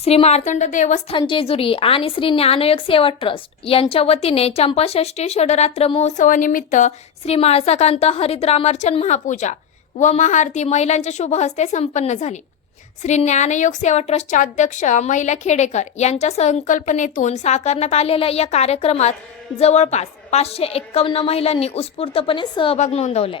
श्री मार्तंड देवस्थान जेजुरी आणि श्री ज्ञानयोग सेवा ट्रस्ट यांच्या वतीने चंपाषष्ठी षडरात्र महोत्सवानिमित्त श्री माळसाकांत हरित रामार्चन महापूजा व महाआरती महिलांच्या शुभ हस्ते संपन्न झाली. श्री ज्ञानयोग सेवा ट्रस्टच्या अध्यक्ष महिला खेडेकर यांच्या संकल्पनेतून साकारण्यात आलेल्या या कार्यक्रमात जवळपास पाचशे एक्कावन्न महिलांनी उत्स्फूर्तपणे सहभाग नोंदवलाय.